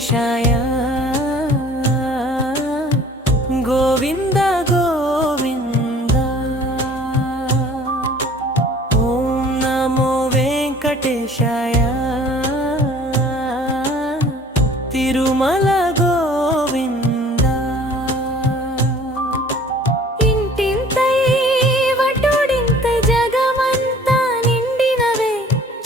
వెంకటేశాయ గోవింద గోవింద ఓం నమో వెంకటేశాయ తిరుమల గోవింద ఇంటింతై వటుడింత జగమంతా నిండినవే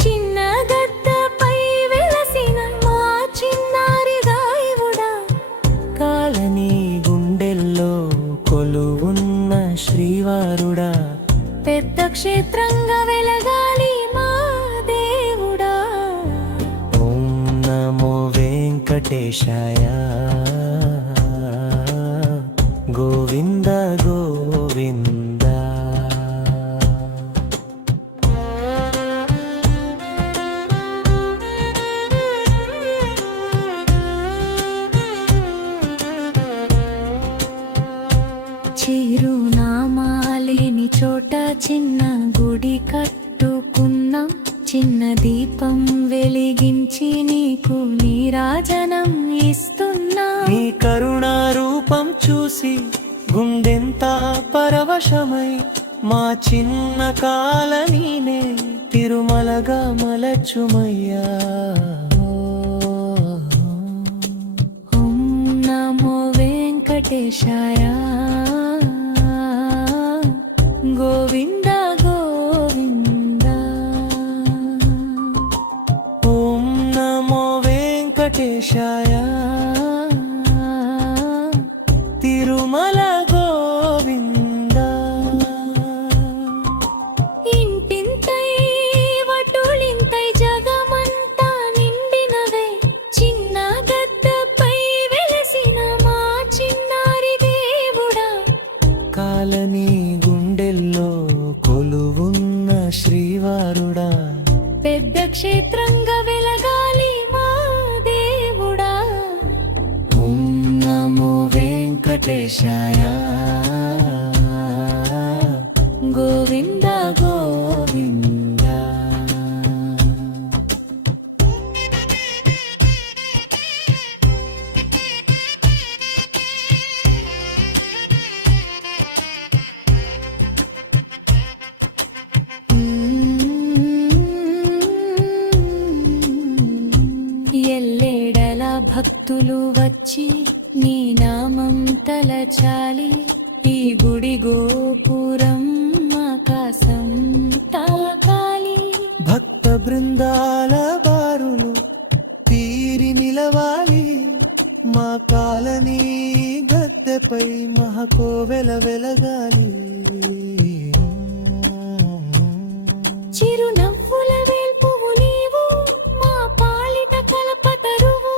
చిన్న గద్దపై వెలసిన మా చిన్నారి గాయవుడా కాలని గుండెల్లో కొలువున్న శ్రీవారుడా పెద్ద క్షేత్రంగా వెలగాలి మా దేవుడా ఓం నమో వెంకటేశాయ గోవింద గోవింద చిరునామాలేని చోట చిన్న గుడి కట్టుకున్నాం చిన్న దీపం వెలిగించి నీకు నీరాజనం ఇస్తున్నా నీ కరుణా రూపం చూసి గుండెంత పరవశమై మా చిన్న కాలనీనే తిరుమలగా మలచుమయ్యా ఓం నమో వెంకటేశాయ గోవింద గోవింద ఓం నమో వెంకటేశాయ తిరుమల గోవింద ఇంటింతై వటులింతై జగమంతా నిండినవే చిన్న గద్దపై వెలసిన మా చిన్నారి దేవుడా కాలని గుండెల్లో కొలువున్న శ్రీవారుడా పెద్ద క్షేత్రంగా వెలగాలి మా దేవుడా ఓం నమో వెంకటేశాయ గోవింద గోవింద ఎల్లేడల భక్తులు వచ్చి నీ నామం తలచాలి ఈ గుడి గోపురం ఆకాశం తాకాలి భక్త బృందాల బారులు తీరి నిలవాలి మా కాలనీ గద్దెపై మహకోవెల వెలగాలి చిరునవ్వుల వేల్పువు నీవు మా పాలిట కలపతరువు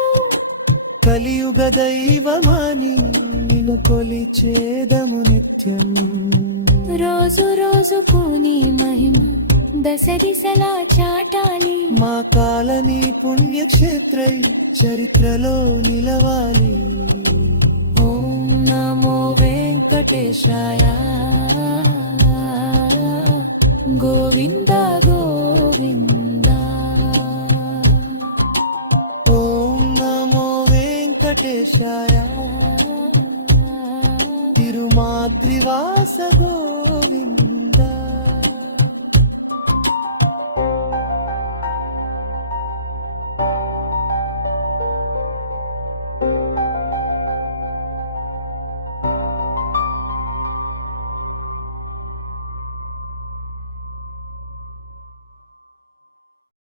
కలియుగ దైవమాని నిన్ను కొలిచేదము నిత్యం రోజు రోజుకు నీ మహిమ దశ దిశలా చాటాలి మా కాలనీ పుణ్యక్షేత్రై చరిత్రలో నిలవాలి ఓం నమో వెంకటేశాయ గోవింద గోవింద ఓం నమో వెంకటేశాయ తిరుమాద్రివాస గోవింద